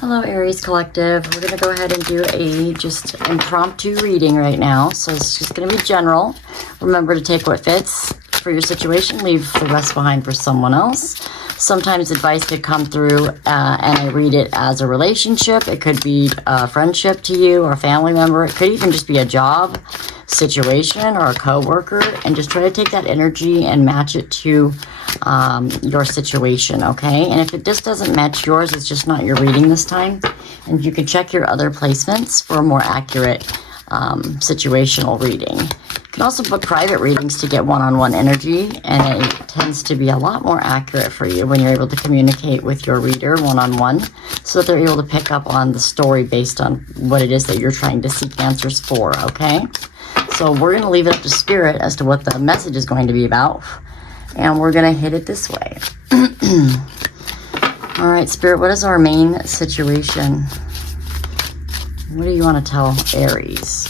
Hello, Aries Collective. We're going to go ahead and do a just impromptu reading right now. So it's just going to be general. Remember to take what fits for your situation. Leave the rest behind for someone else. Sometimes advice could come through and I read it as a relationship. It could be a friendship to you or a family member. It could even just be a job situation or a coworker. And just try to take that energy and match it to your situation, okay? And if it just doesn't match yours, it's just not your reading this time. And you can check your other placements for a more accurate situational reading. You can also book private readings to get one-on-one energy, and it tends to be a lot more accurate for you when you're able to communicate with your reader one-on-one, so that they're able to pick up on the story based on what it is that you're trying to seek answers for, okay? So we're going to leave it up to Spirit as to what the message is going to be about. And we're going to hit it this way. All right, Spirit, what is our main situation? What do you want to tell Aries?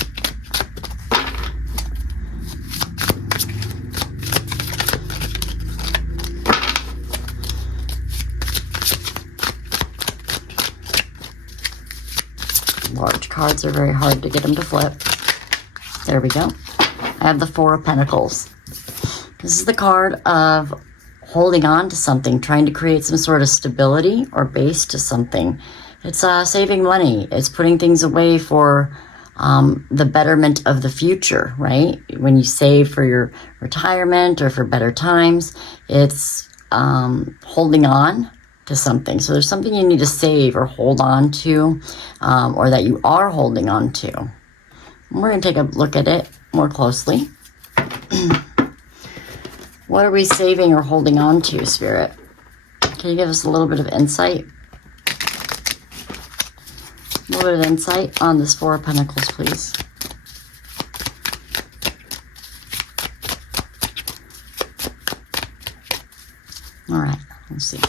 Large cards are very hard to get them to flip. There we go. I have the Four of Pentacles. This is the card of holding on to something, trying to create some sort of stability or base to something. It's saving money. It's putting things away for the betterment of the future, right? When you save for your retirement or for better times, it's holding on to something. So there's something you need to save or hold on to, or that you are holding on to. And we're going to take a look at it more closely. What are we saving or holding on to, Spirit? Can you give us a little bit of insight? A little bit of insight on this Four of Pentacles, please. All right, let's see.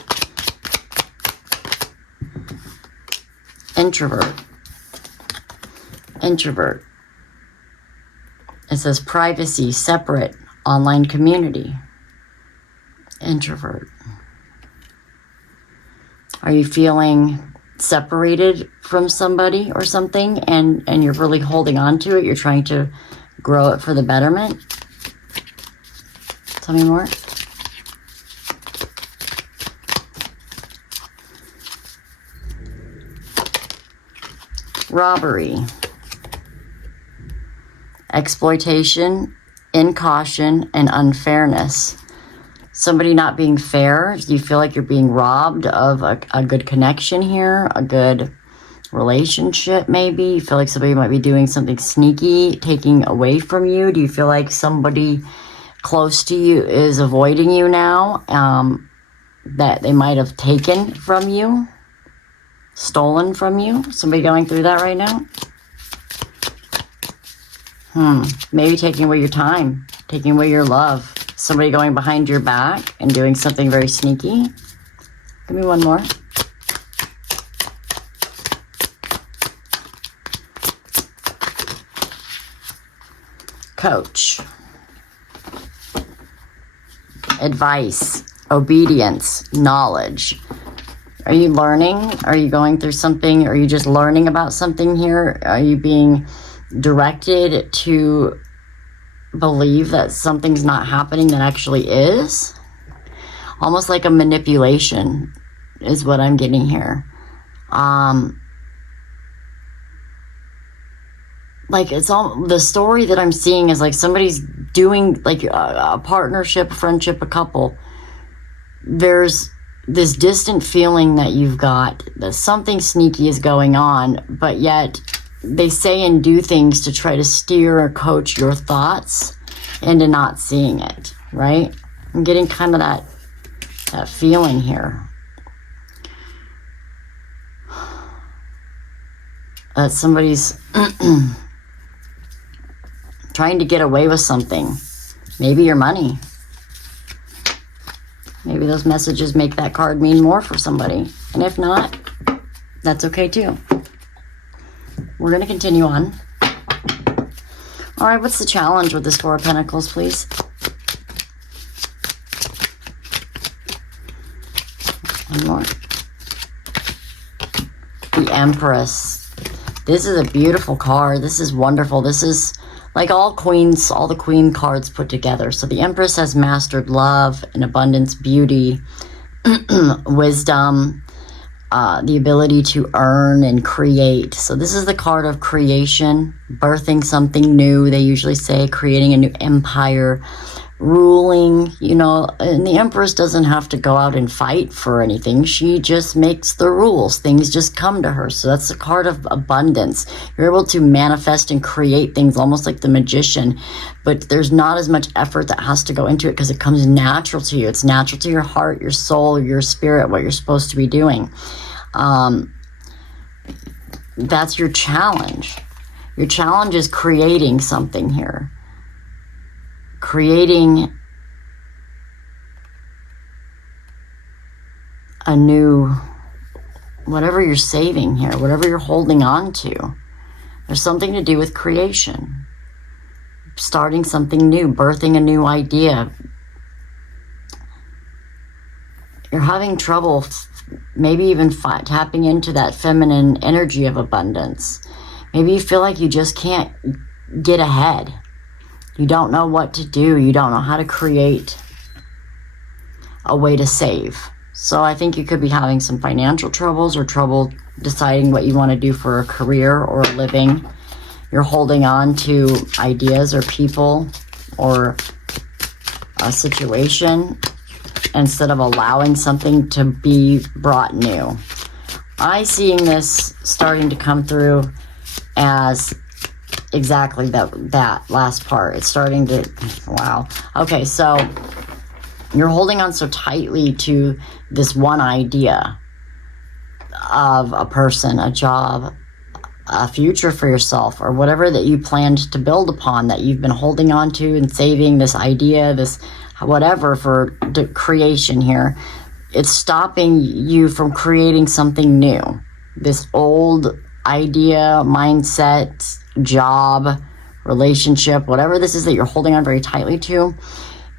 Introvert. Introvert. It says privacy, separate, online community. Introvert. Are you feeling separated from somebody or something and you're really holding on to it? You're trying to grow it for the betterment? Tell me more. Robbery. Exploitation, incaution, and unfairness. Somebody not being fair. Do you feel like you're being robbed of a good connection here? A good relationship, maybe? You feel like somebody might be doing something sneaky, taking away from you? Do you feel like somebody close to you is avoiding you now? That they might have taken from you? Stolen from you? Somebody going through that right now? Maybe taking away your time, taking away your love. Somebody going behind your back and doing something very sneaky. Give me one more. Coach. Advice, obedience, knowledge. Are you learning? Are you going through something? Are you just learning about something here? Are you being directed to believe that something's not happening that actually is? Almost like a manipulation is what I'm getting here. Like it's all, the story that I'm seeing is like somebody's doing like a partnership, a friendship, a couple. There's this distant feeling that you've got that something sneaky is going on, but yet they say and do things to try to steer or coach your thoughts into not seeing it, right? I'm getting kind of that feeling here. That somebody's trying to get away with something. Maybe your money. Maybe those messages make that card mean more for somebody. And if not, that's okay too. We're going to continue on. All right, what's the challenge with this Four of Pentacles, please? One more. the Empress. This is a beautiful card. This is wonderful. This is like all queens, all the queen cards put together. So the Empress has mastered love and abundance, beauty, wisdom, the ability to earn and create. So this is the card of creation, birthing something new. They usually say creating a new empire, ruling, you know, and the Empress doesn't have to go out and fight for anything. She just makes the rules. Things just come to her. So that's the card of abundance. You're able to manifest and create things almost like the magician, but there's not as much effort that has to go into it because it comes natural to you. It's natural to your heart, your soul, your spirit, what you're supposed to be doing. That's your challenge. Your challenge is creating something here. Creating a new, whatever you're saving here, whatever you're holding on to. There's something to do with creation. Starting something new, birthing a new idea. You're having trouble maybe even tapping into that feminine energy of abundance. Maybe you feel like you just can't get ahead. You don't know what to do. You don't know how to create a way to save. So I think you could be having some financial troubles or trouble deciding what you want to do for a career or a living. You're holding on to ideas or people or a situation instead of allowing something to be brought new. I'm seeing this starting to come through as exactly that last part. It's starting to, wow. Okay, so you're holding on so tightly to this one idea of a person, a job, a future for yourself, or whatever that you planned to build upon, that you've been holding on to and saving, this idea, this whatever for the creation here. It's stopping you from creating something new. This old idea, mindset, job, relationship, whatever this is that you're holding on very tightly to,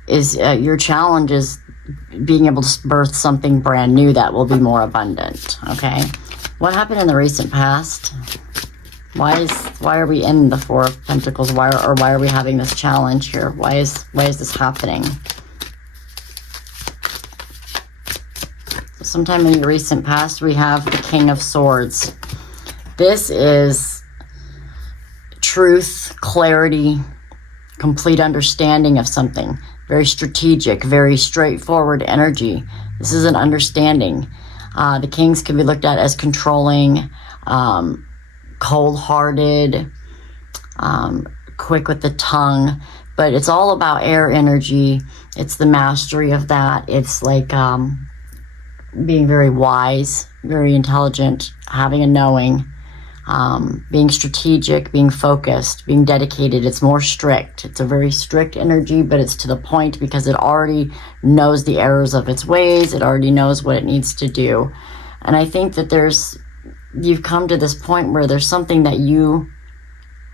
is your challenge is being able to birth something brand new that will be more abundant. Okay, what happened in the recent past? Why are we in the Four of Pentacles? Why are we having this challenge here? Why is this happening? Sometime in the recent past, we have the King of Swords. This is truth, clarity, complete understanding of something. Very strategic, very straightforward energy. This is an understanding. The kings can be looked at as controlling, cold-hearted, quick with the tongue, but it's all about air energy. It's the mastery of that. It's like being very wise, very intelligent, having a knowing, being strategic, being focused, being dedicated. It's more strict. It's a very strict energy, but it's to the point because it already knows the errors of its ways. It already knows what it needs to do. And I think that you've come to this point where there's something that you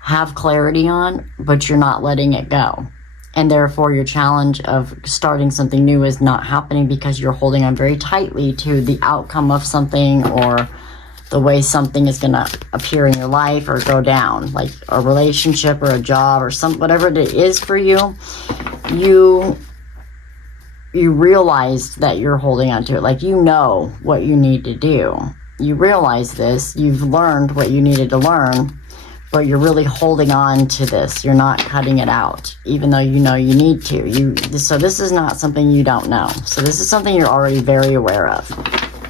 have clarity on, but you're not letting it go. And therefore your challenge of starting something new is not happening because you're holding on very tightly to the outcome of something or the way something is going to appear in your life or go down, like a relationship or a job or whatever it is for you. You realize that you're holding on to it. Like, you know what you need to do. You realize this. You've learned what you needed to learn, but you're really holding on to this. You're not cutting it out, even though you know you need to. So this is not something you don't know. So this is something you're already very aware of.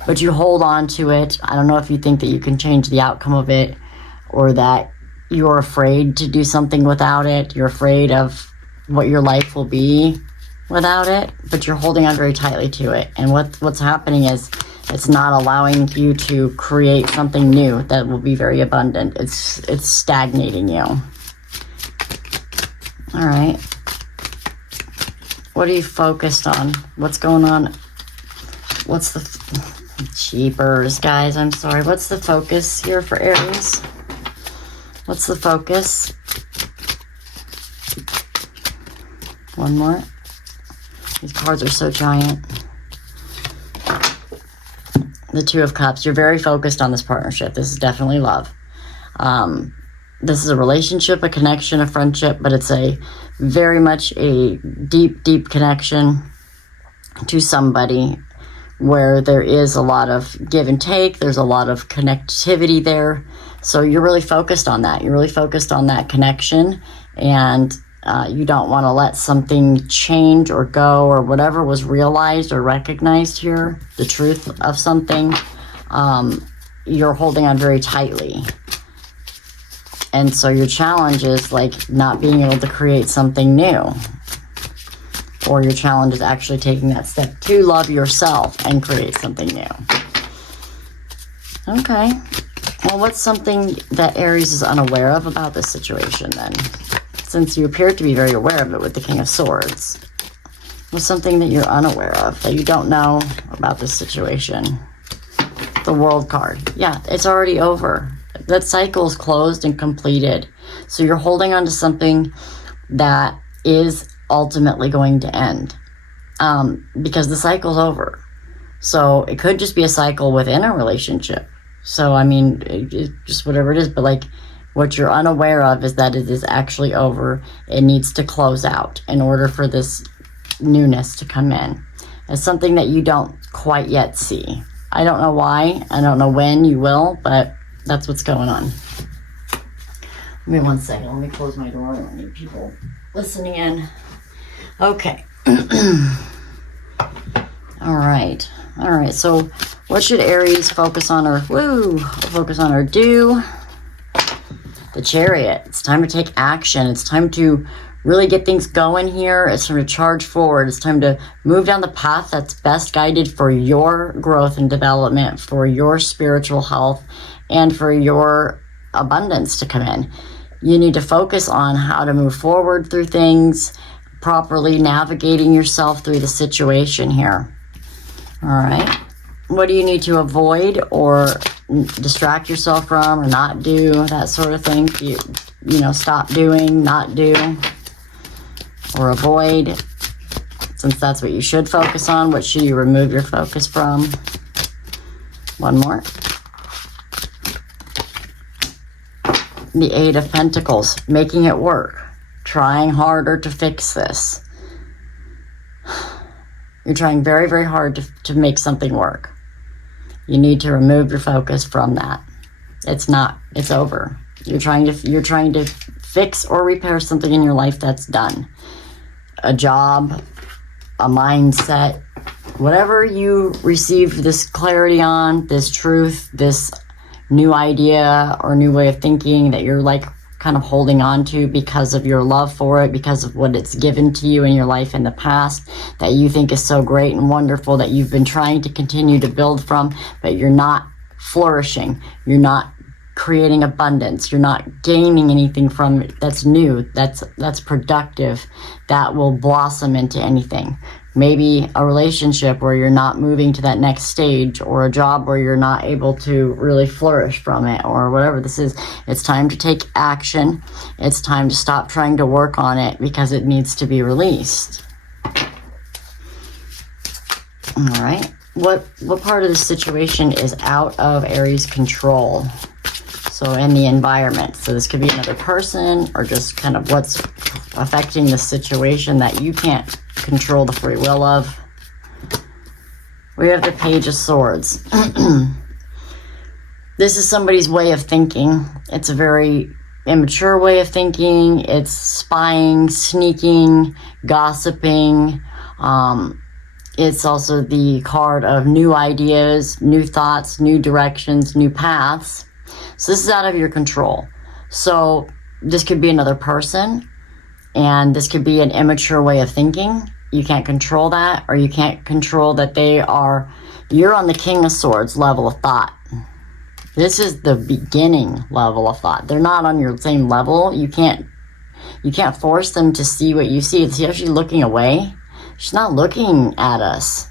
But you hold on to it. I don't know if you think that you can change the outcome of it, or that you're afraid to do something without it. You're afraid of what your life will be without it, but you're holding on very tightly to it. And what's happening is it's not allowing you to create something new that will be very abundant. It's stagnating you. All right. What are you focused on? What's going on? What's the cheapers, guys? I'm sorry. What's the focus here for Aries? What's the focus? One more. These cards are so giant. The Two of Cups. You're very focused on this partnership. This is definitely love. This is a relationship, a connection, a friendship, but it's a very much a deep, deep connection to somebody where there is a lot of give and take. There's a lot of connectivity there. So you're really focused on that. You're really focused on that connection, and you don't want to let something change or go, or whatever was realized or recognized here, the truth of something, you're holding on very tightly. And so your challenge is like not being able to create something new. Or your challenge is actually taking that step to love yourself and create something new. Okay. Well, what's something that Aries is unaware of about this situation then? Since you appear to be very aware of it with the King of Swords. What's something that you're unaware of, that you don't know about this situation? The World card. Yeah, it's already over. That cycle is closed and completed. So you're holding on to something that is ultimately going to end, because the cycle's over. So it could just be a cycle within a relationship. So I mean, just whatever it is, but like what you're unaware of is that it is actually over. It needs to close out in order for this newness to come in. It's something that you don't quite yet see. I don't know why. I don't know when you will, but that's what's going on. Give me 1 second. Let me close my door. I don't need people listening in. Okay. All right. So what should Aries focus on or do? The Chariot. It's time to take action. It's time to really get things going here. It's time to charge forward. It's time to move down the path that's best guided for your growth and development, for your spiritual health, and for your abundance to come in. You need to focus on how to move forward through things, properly navigating yourself through the situation here. All right. What do you need to avoid or distract yourself from or not do, that sort of thing? You know, stop doing, not do, or avoid, since that's what you should focus on. What should you remove your focus from? One more. The Eight of Pentacles, making it work, trying harder to fix this. You're trying very, very hard to make something work. You need to remove your focus from that. It's over. You're trying to fix or repair something in your life that's done. A job, a mindset, whatever you received this clarity on, this truth, this new idea or new way of thinking that you're like kind of holding on to because of your love for it, because of what it's given to you in your life in the past, that you think is so great and wonderful, that you've been trying to continue to build from, but you're not flourishing. You're not creating abundance. You're not gaining anything from it that's new, that's productive, that will blossom into anything. Maybe a relationship where you're not moving to that next stage, or a job where you're not able to really flourish from it, or whatever this is. It's time to take action. It's time to stop trying to work on it because it needs to be released. All right. What part of the situation is out of Aries' control? So in the environment. So this could be another person, or just kind of what's affecting the situation that you can't control the free will of. We have the Page of Swords. This is somebody's way of thinking. It's a very immature way of thinking. It's spying, sneaking, gossiping. It's also the card of new ideas, new thoughts, new directions, new paths. So this is out of your control. So this could be another person, and this could be an immature way of thinking. You can't control that, or you can't control that you're on the King of Swords level of thought. This is the beginning level of thought. They're not on your same level. You can't force them to see what you see. Is she actually looking away? She's not looking at us.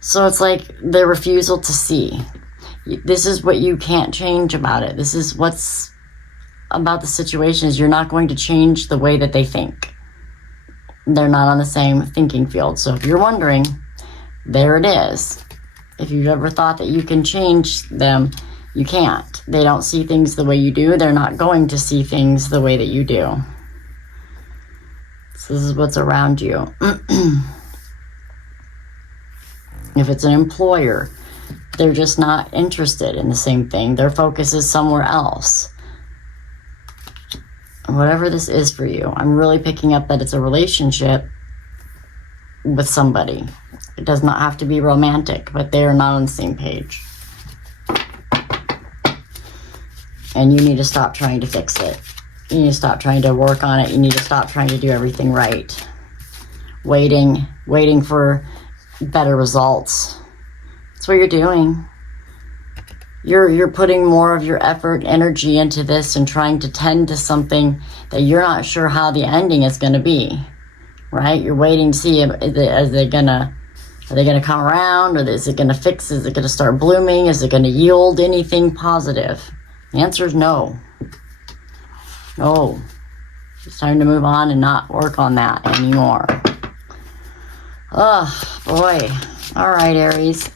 So it's like the refusal to see. This is what you can't change about it. This is what's about the situation, is you're not going to change the way that they think. They're not on the same thinking field. So if you're wondering, there it is. If you've ever thought that you can change them, you can't. They don't see things the way you do. They're not going to see things the way that you do. So this is what's around you. If it's an employer, they're just not interested in the same thing. Their focus is somewhere else. Whatever this is for you, I'm really picking up that it's a relationship with somebody. It does not have to be romantic, but they are not on the same page. And you need to stop trying to fix it. You need to stop trying to work on it. You need to stop trying to do everything right. Waiting for better results. That's what you're doing. You're putting more of your effort, energy into this and trying to tend to something that you're not sure how the ending is going to be, right? You're waiting to see, are they gonna come around, or is it going to fix? Is it going to start blooming? Is it going to yield anything positive? The answer is no. No. It's time to move on and not work on that anymore. Oh, boy. All right, Aries.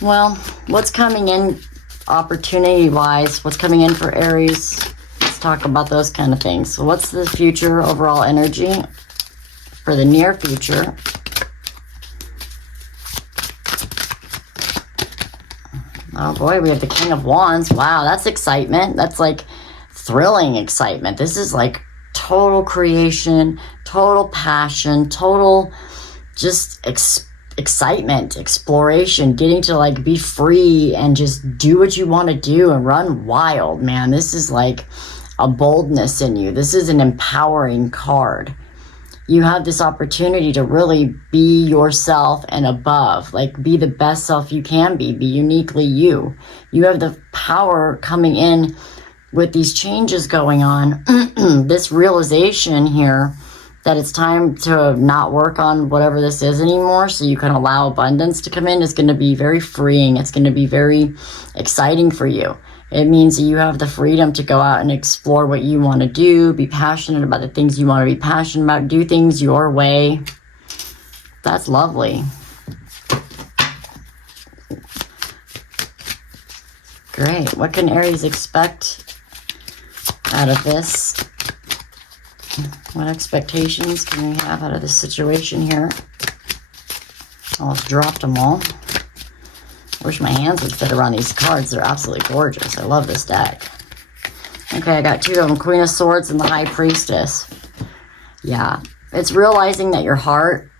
Well, what's coming in opportunity-wise? What's coming in for Aries? Let's talk about those kind of things. So what's the future overall energy for the near future? Oh boy, we have the King of Wands. Wow, that's excitement. That's like thrilling excitement. This is like total creation, total passion, total just excitement, exploration, getting to like be free and just do what you want to do and run wild, man. This is like a boldness in you. This is an empowering card. You have this opportunity to really be yourself and above, like be the best self you can be uniquely you. You have the power coming in with these changes going on, this realization here that it's time to not work on whatever this is anymore so you can allow abundance to come in is going to be very freeing. It's going to be very exciting for you. It means that you have the freedom to go out and explore what you want to do, be passionate about the things you want to be passionate about, do things your way. That's lovely. Great. What can Aries expect out of this? What expectations can we have out of this situation here? I've dropped them all. I wish my hands would fit around these cards. They're absolutely gorgeous. I love this deck. Okay, I got two of them. Queen of Swords and the High Priestess. Yeah, it's realizing that your heart...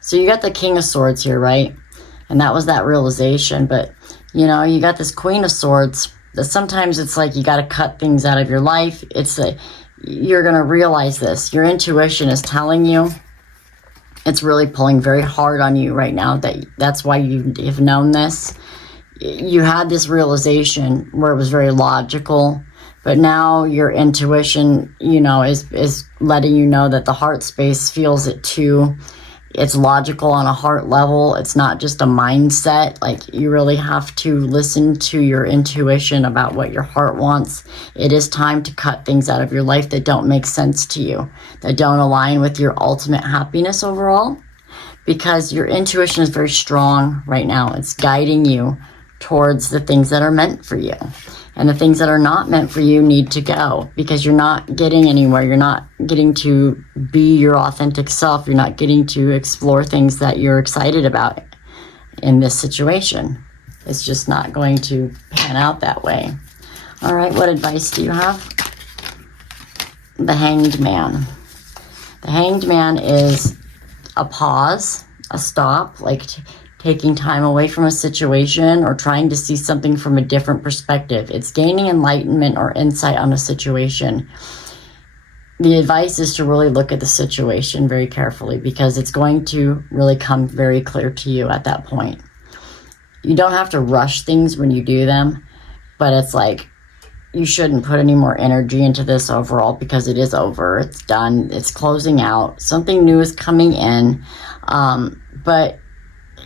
So you got the King of Swords here, right? And that was that realization. But, you know, you got this Queen of Swords that sometimes it's like you got to cut things out of your life. It's a... You're going to realize this. Your intuition is telling you. It's really pulling very hard on you right now. That's why you have known this. You had this realization where it was very logical. But now your intuition, you know, is letting you know that the heart space feels it too. It's logical on a heart level. It's not just a mindset. Like, you really have to listen to your intuition about what your heart wants. It is time to cut things out of your life that don't make sense to you, that don't align with your ultimate happiness overall, because your intuition is very strong right now. It's guiding you towards the things that are meant for you. And the things that are not meant for you need to go, because you're not getting anywhere. You're not getting to be your authentic self. You're not getting to explore things that you're excited about in this situation. It's just not going to pan out that way. All right, what advice do you have? The Hanged Man. The Hanged Man is a pause, a stop, like taking time away from a situation or trying to see something from a different perspective. It's gaining enlightenment or insight on a situation. The advice is to really look at the situation very carefully, because it's going to really come very clear to you at that point. You don't have to rush things when you do them, but it's like you shouldn't put any more energy into this overall, because it is over. It's done. It's closing out. Something new is coming in. But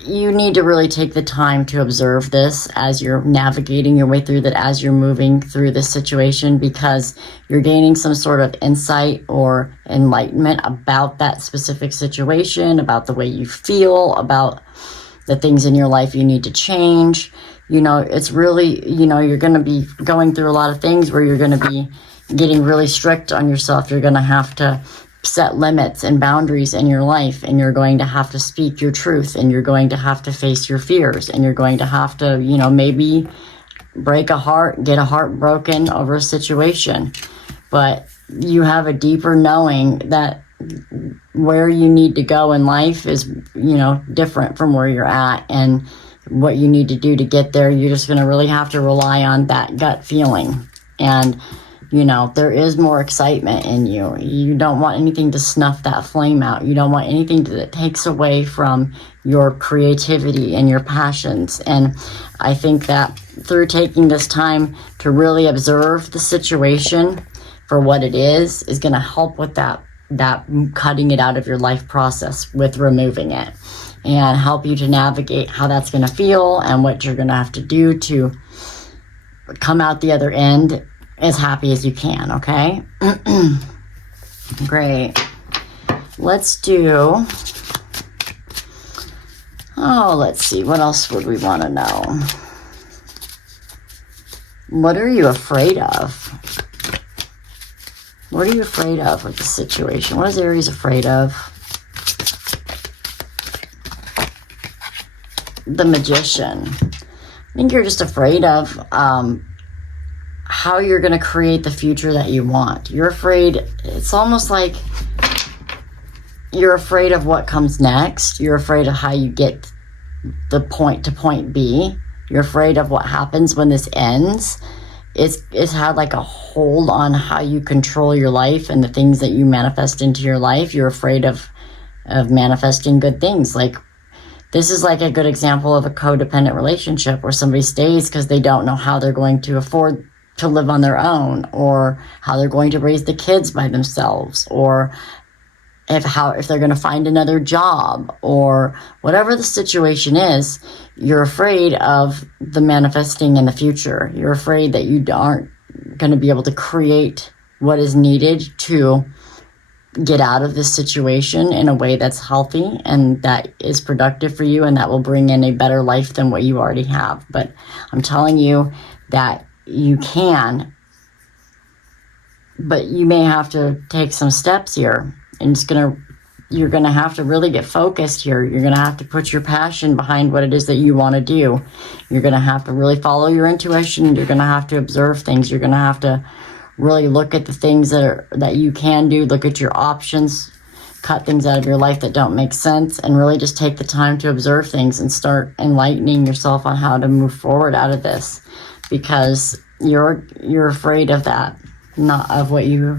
you need to really take the time to observe this as you're navigating your way through that, as you're moving through this situation, because you're gaining some sort of insight or enlightenment about that specific situation, about the way you feel, about the things in your life you need to change. You know, it's really, you know, you're going to be going through a lot of things where you're going to be getting really strict on yourself. You're going to have to set limits and boundaries in your life, and you're going to have to speak your truth, and you're going to have to face your fears, and you're going to have to, you know, maybe break a heart, get a heart broken over a situation. But you have a deeper knowing that where you need to go in life is, you know, different from where you're at, and what you need to do to get there. You're just going to really have to rely on that gut feeling. And you know, there is more excitement in you. You don't want anything to snuff that flame out. You don't want anything that takes away from your creativity and your passions. And I think that through taking this time to really observe the situation for what it is going to help with that cutting it out of your life process, with removing it, and help you to navigate how that's going to feel and what you're going to have to do to come out the other end as happy as you can, okay? Great. Let's do... Oh, let's see. What else would we want to know? What are you afraid of? What are you afraid of with the situation? What is Aries afraid of? The Magician. I think you're just afraid of... how you're going to create the future that you want. You're afraid, it's almost like you're afraid of what comes next. You're afraid of how you get the point to point B. You're afraid of what happens when this ends. It's had like a hold on how you control your life and the things that you manifest into your life. You're afraid of manifesting good things. Like, this is like a good example of a codependent relationship where somebody stays because they don't know how they're going to afford to live on their own, or how they're going to raise the kids by themselves, or if they're going to find another job, or whatever the situation is. You're afraid of the manifesting in the future. You're afraid that you aren't going to be able to create what is needed to get out of this situation in a way that's healthy and that is productive for you, and that will bring in a better life than what you already have. But I'm telling you that you can, but you may have to take some steps here, and you're gonna have to really get focused here. You're gonna have to put your passion behind what it is that you want to do. You're gonna have to really follow your intuition. You're gonna have to observe things. You're gonna have to really look at the things that you can do, look at your options, cut things out of your life that don't make sense, and really just take the time to observe things and start enlightening yourself on how to move forward out of this. Because you're afraid of that, not of what you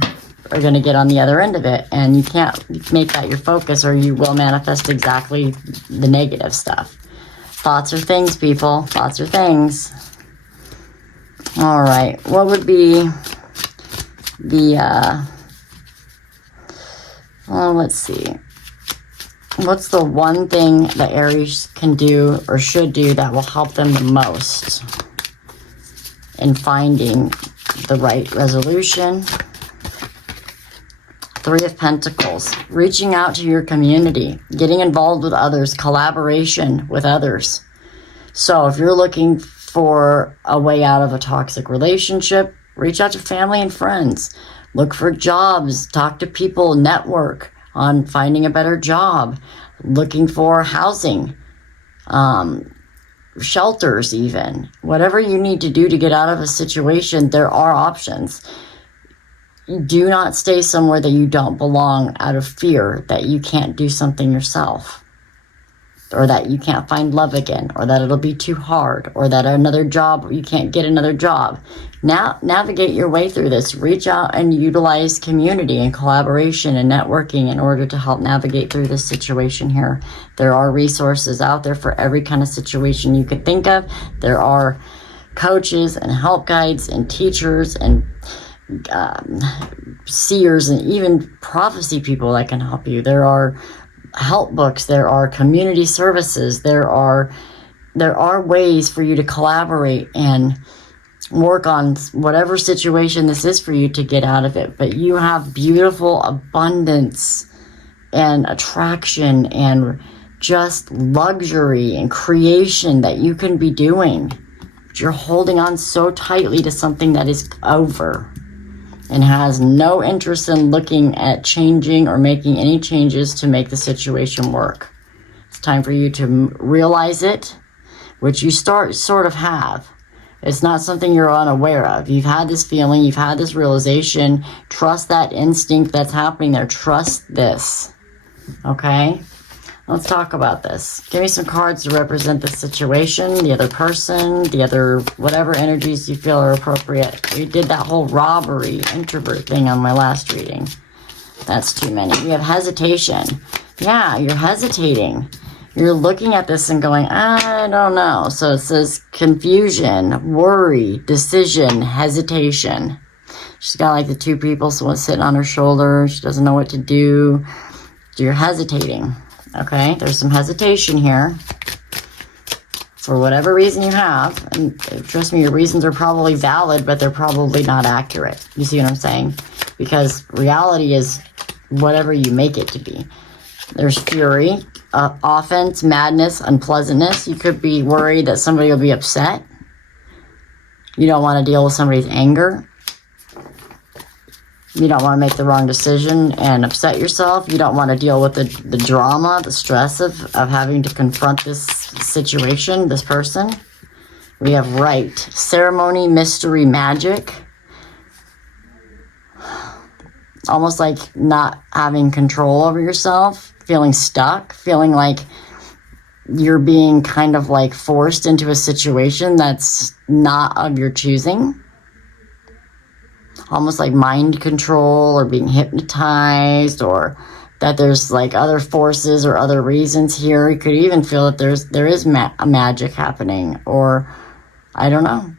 are going to get on the other end of it. And you can't make that your focus, or you will manifest exactly the negative stuff. Thoughts are things, people. Thoughts are things. All right. What would be the... well, let's see. What's the one thing that Aries can do or should do that will help them the most in finding the right resolution? Three of Pentacles. Reaching out to your community. Getting involved with others. Collaboration with others. So if you're looking for a way out of a toxic relationship, reach out to family and friends. Look for jobs. Talk to people. Network on finding a better job. Looking for housing. Shelters even. Whatever you need to do to get out of a situation, there are options. Do not stay somewhere that you don't belong out of fear that you can't do something yourself, or that you can't find love again, or that it'll be too hard, or that another job, you can't get another job. Now navigate your way through this. Reach out and utilize community and collaboration and networking in order to help navigate through this situation here. There are resources out there for every kind of situation you could think of. There are coaches and help guides and teachers and seers and even prophecy people that can help you. There are help books, there are community services, there are ways for you to collaborate and work on whatever situation this is for you to get out of it. But you have beautiful abundance and attraction and just luxury and creation that you can be doing. But you're holding on so tightly to something that is over and has no interest in looking at changing or making any changes to make the situation work. It's time for you to realize it, which you sort of have. It's not something you're unaware of. You've had this feeling, you've had this realization. Trust that instinct that's happening there. Trust this. Okay? Let's talk about this. Give me some cards to represent the situation, the other person, the other whatever energies you feel are appropriate. We did that whole robbery, introvert thing on my last reading. That's too many. We have hesitation. Yeah, you're hesitating. You're looking at this and going, I don't know. So it says confusion, worry, decision, hesitation. She's got like the two people, someone sitting on her shoulder. She doesn't know what to do. You're hesitating. Okay, there's some hesitation here. For whatever reason you have, and trust me, your reasons are probably valid, but they're probably not accurate. You see what I'm saying? Because reality is whatever you make it to be. There's fury, offense, madness, unpleasantness. You could be worried that somebody will be upset. You don't want to deal with somebody's anger. You don't want to make the wrong decision and upset yourself. You don't want to deal with the drama, the stress of having to confront this situation, this person. We have right, ceremony, mystery, magic. Almost like not having control over yourself, feeling stuck, feeling like you're being kind of like forced into a situation that's not of your choosing. Almost like mind control or being hypnotized, or that there's like other forces or other reasons here. You could even feel that there is magic happening, or I don't know.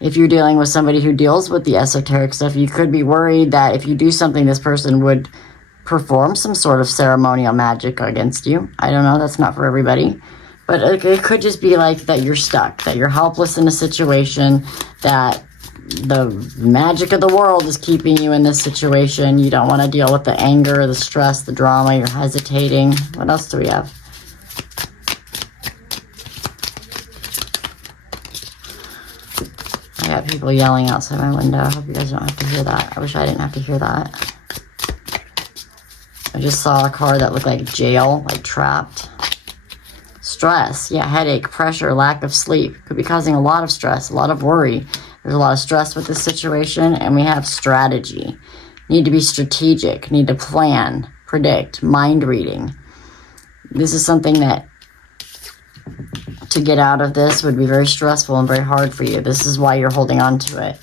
If you're dealing with somebody who deals with the esoteric stuff, you could be worried that if you do something, this person would perform some sort of ceremonial magic against you. I don't know. That's not for everybody. But it could just be like that you're stuck, that you're helpless in a situation, that the magic of the world is keeping you in this situation. You don't want to deal with the anger, the stress, the drama. You're hesitating. What else do we have? I got people yelling outside my window. I hope you guys don't have to hear that. I wish I didn't have to hear that. I just saw a car that looked like jail, like trapped. Stress. Yeah, headache, pressure, lack of sleep. Could be causing a lot of stress, a lot of worry. There's a lot of stress with this situation, and we have strategy. Need to be strategic, need to plan, predict, mind reading. This is something that to get out of this would be very stressful and very hard for you. This is why you're holding on to it.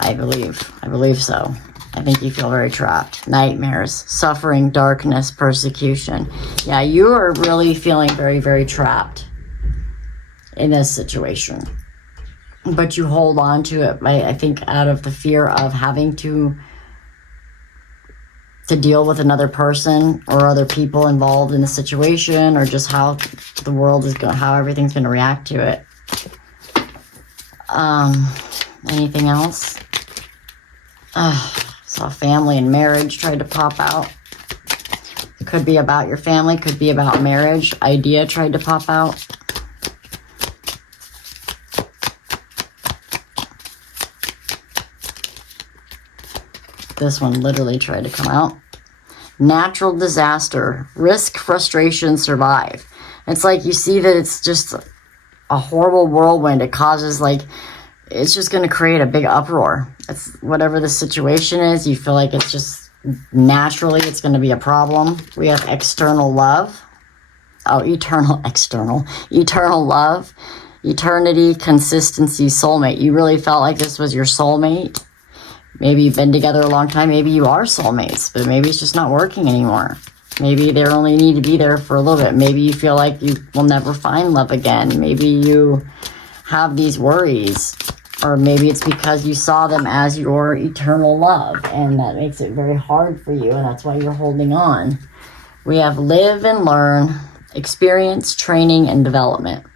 I believe so. I think you feel very trapped. Nightmares, suffering, darkness, persecution. Yeah, you are really feeling very, very trapped in this situation. But you hold on to it, I think, out of the fear of having to deal with another person or other people involved in the situation, or just how the world is going, how everything's going to react to it. Anything else? Saw family and marriage tried to pop out. It could be about your family, could be about marriage. Idea tried to pop out. This one literally tried to come out. Natural disaster, risk, frustration, survive. It's like you see that it's just a horrible whirlwind. It causes it's just going to create a big uproar. It's whatever the situation is, you feel like it's just naturally it's going to be a problem. We have external love. Oh, eternal love, eternity, consistency, soulmate. You really felt like this was your soulmate. Maybe you've been together a long time. Maybe you are soulmates, but maybe it's just not working anymore. Maybe they only need to be there for a little bit. Maybe you feel like you will never find love again. Maybe you have these worries Or maybe it's because you saw them as your eternal love, and that makes it very hard for you, and that's why you're holding on. We have live and learn, experience, training, and development.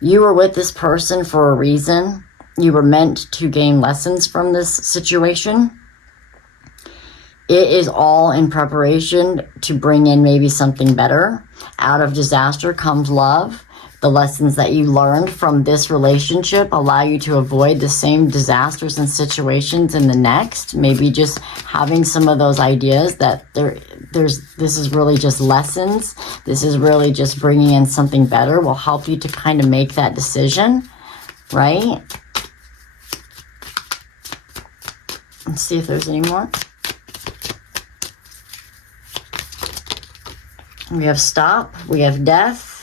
You were with this person for a reason. You were meant to gain lessons from this situation. It is all in preparation to bring in maybe something better. Out of disaster comes love. The lessons that you learned from this relationship allow you to avoid the same disasters and situations in the next. Maybe just having some of those ideas that this is really just lessons. This is really just bringing in something better will help you to kind of make that decision, right? Let's see if there's any more. We have stop. We have death.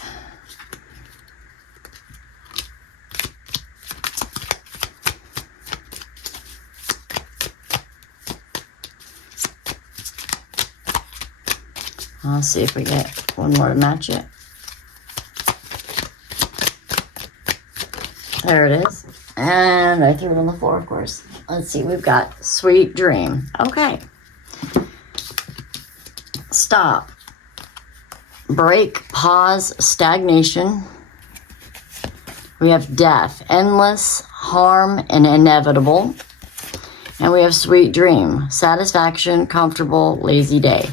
Let's see if we get one more to match it. There it is. And I threw it on the floor, of course. Let's see, we've got sweet dream. Okay. Stop. Break, pause, stagnation. We have death, endless, harm, and inevitable. And we have sweet dream, satisfaction, comfortable, lazy day.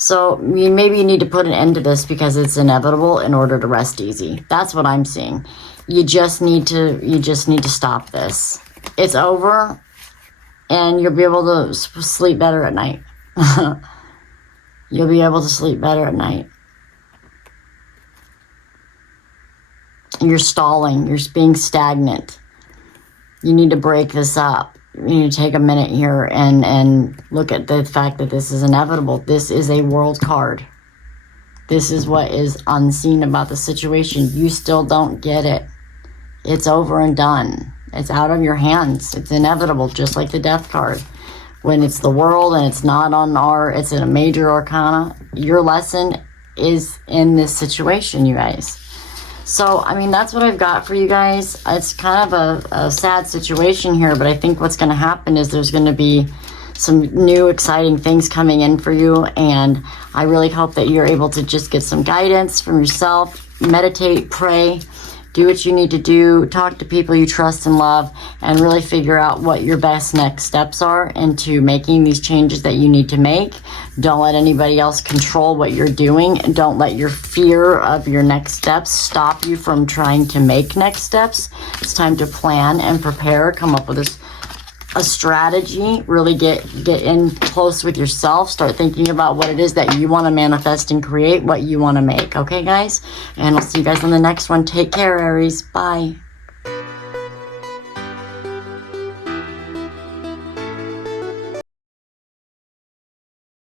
So maybe you need to put an end to this because it's inevitable in order to rest easy. That's what I'm seeing. You just need to stop this. It's over, and you'll be able to sleep better at night. You'll be able to sleep better at night. You're stalling. You're being stagnant. You need to break this up. You need to take a minute here and look at the fact that this is inevitable. This is a world card. This is what is unseen about the situation. You still don't get it. It's over and done. It's out of your hands. It's inevitable, just like the death card. When it's the world and it's not it's in a major arcana, your lesson is in this situation, you guys. So, I mean, that's what I've got for you guys. It's kind of a sad situation here, but I think what's going to happen is there's going to be some new exciting things coming in for you, and I really hope that you're able to just get some guidance from yourself, meditate, pray, do what you need to do, talk to people you trust and love, and really figure out what your best next steps are into making these changes that you need to make. Don't let anybody else control what you're doing, and don't let your fear of your next steps stop you from trying to make next steps. It's time to plan and prepare, come up with a strategy, really get in close with yourself, start thinking about what it is that you want to manifest and create, what you want to make. Okay, guys? And I'll see you guys on the next one. Take care, Aries. Bye.